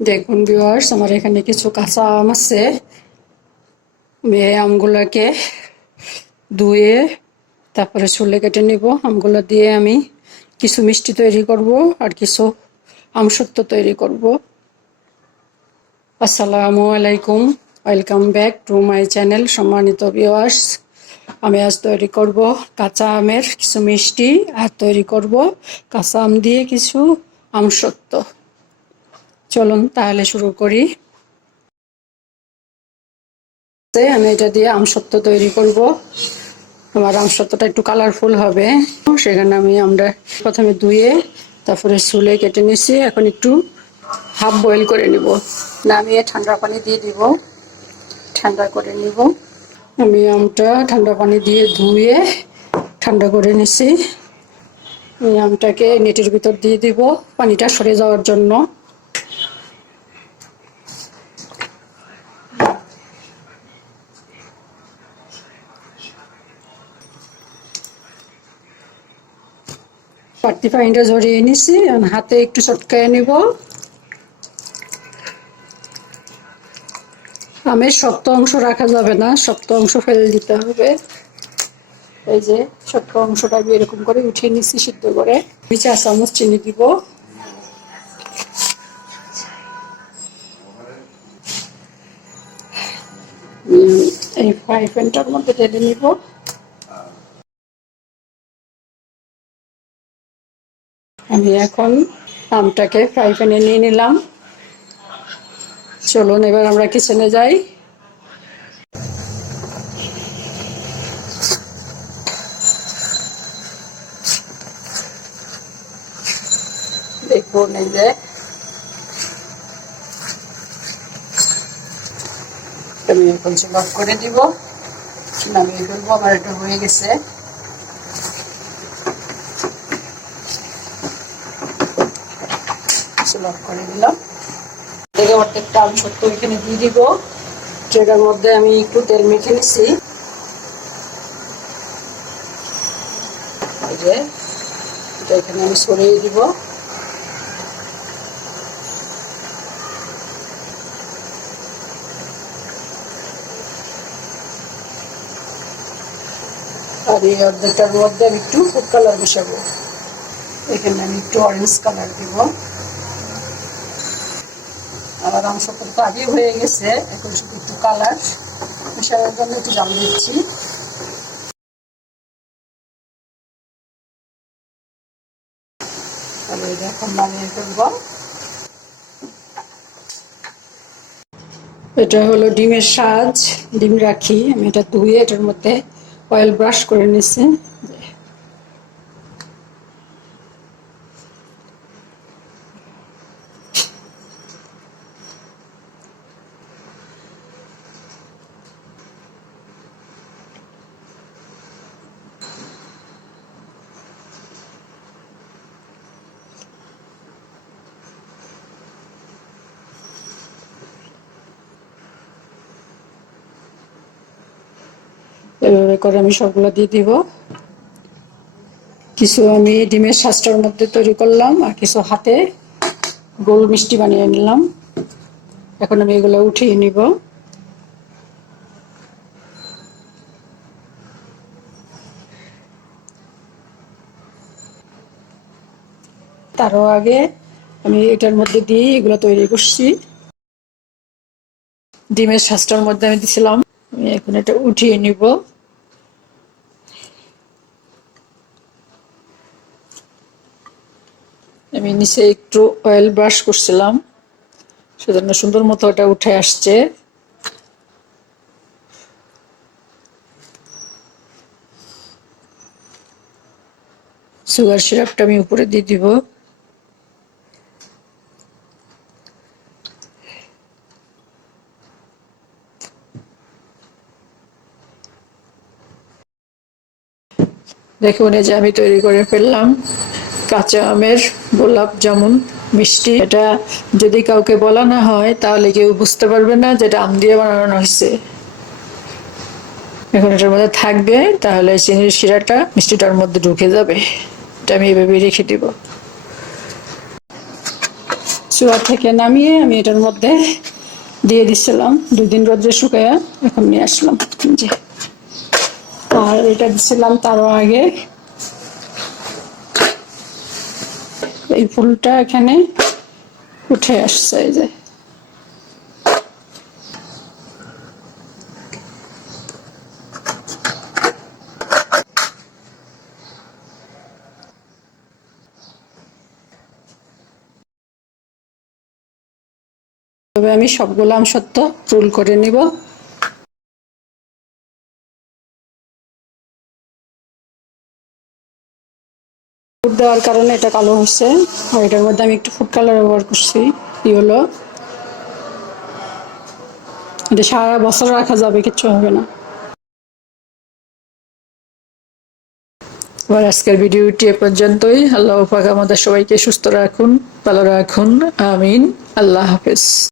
দেখুন ভিউয়ার্স আমার এখানে কিছু কাঁচা আম আছে। আমি এই আমগুলোকে ধুয়ে তারপরে ছুলে কেটে নিব। আমগুলো দিয়ে আমি কিছু মিষ্টি তৈরি করব আর কিছু আমসত্ব তৈরি করব। আসসালামু আলাইকুম। Welcome back to my channel সম্মানিত ভিউয়ার্স আমি আজ তৈরি করব কাঁচা আমের কিছু মিষ্টি আর তৈরি করব কাঁচা আম দিয়ে কিছু আমসত্ব চলুন তাহলে শুরু করি। আমি এটা দিয়ে আমসত্ব তৈরি করব। আমার আমসত্বটা একটু কালারফুল হবে। সেখানে আমি আমরা প্রথমে ধুয়ে তারপরে চুলে কেটে নিছি। এখন একটু হাফ বয়েল করে নিব। নামিয়ে ঠান্ডা পানি দিয়ে দিব। ঠান্ডা করে নিব। আমি আমটা ঠান্ডা পানি দিয়ে ধুয়ে ঠান্ডা করে নিছি। এই আমটাকে নেটের ভিতর দিয়ে দিব। পানিটা সরে যাওয়ার জন্য। পাটি পানিটা ঝরিয়ে নিছি হাতে একটু চটকায় নিব। আমের শক্ত অংশ রাখা যাবে না, শক্ত অংশ ফেলে দিতে হবে। এই যে শক্ত অংশটা আমি এরকম করে উঠিয়ে নিচ্ছি সিদ্ধ করে। দুই চা চামচ চিনি দিব। এই ফ্রাই প্যানটার মধ্যে ঢেলে নিব। আমি এখন আমটাকে ফ্রাই প্যানে নিয়ে নিলাম। চলুন এবার আমরা কিচেনে যাই। দেখুন এই যে। আমি এখন অফ করে দিব। নামিয়ে ফেলব, আমার এটা হয়ে গেছে। চুল অফ করে দিলাম এর অর্ধেকটা আমি সত্য এখানে দিয়ে দিব। ট্রেটার মধ্যে আমি একটু তেল মেখে নিছি। যে, এটা এখানে আমি সরিয়ে দিব। আর এই অর্ধেকটার মধ্যে আমি একটু ফুড কালার মিশাবো এখানে আমি একটু অরেঞ্জ কালার দিব। আমার অংশটা তো আগে হয়ে গেছে। এখন শুধু একটু কালার। মিশানোর জন্য একটু জাল দিচ্ছি। এটা হলো ডিমের সাজ, ডিম রাখি। আমি এটা ধুয়ে এটার মধ্যে অয়েল ব্রাশ করে নিছি। এভাবে করে আমি সবগুলো দিয়ে দিব। কিছু আমি ডিমের শাঁসটার মধ্যে তৈরি করলাম আর কিছু হাতে গোল মিষ্টি বানিয়ে নিলাম। এখন আমি এগুলো উঠিয়ে নিব। তারও আগে আমি এটার মধ্যে দিয়ে এগুলো তৈরি করছি। ডিমের শাঁসটার মধ্যে আমি দিছিলাম আমি এখন এটা উঠিয়ে নিব। আমি নিচে একটু অয়েল ব্রাশ করছিলাম, সেজন্য সুন্দর মতো ওটা উঠে আসছে। সুগার সিরাপটা আমি উপরে দিয়ে দিব। দেখুন এই যে আমি তৈরি করে ফেললাম। কাঁচা আমের, গোলাপ জামুন, মিষ্টি। এটা যদি কাউকে বলা না হয়, তাহলে কেউ বুঝতে পারবে না যেটা আম দিয়ে বানানো হয়েছে। এখন এটার মধ্যে থাকবে, তাহলে চিনির শিরাটা মিষ্টিটার মধ্যে ঢুকে যাবে। এটা আমি এভাবে রেখে দিব। চুলা থেকে নামিয়ে আমি এটার মধ্যে দিয়ে দিছিলাম। দুই দিন রোদ্রে শুকায়া এখন নিয়ে আসলাম। যে আর এটা দিছিলাম তারও আগে। এই ফুলটা এখানে উঠে আসছে এই যে। তবে আমি সবগুলো আমসত্ব রোল করে নিব। দেওয়ার কারণে এটা কালো হচ্ছে আর এটার মধ্যে আমি একটু ফুড কালার ব্যবহার করছি, ইয়েলো। এটা সারা বছর রাখা যাবে, কিচ্ছু হবে না। এবার আজকের ভিডিওটি এ পর্যন্তই। আল্লাহ পাক আমাদের সবাইকে সুস্থ রাখুন, ভালো রাখুন। আমিন। আল্লাহ হাফেজ।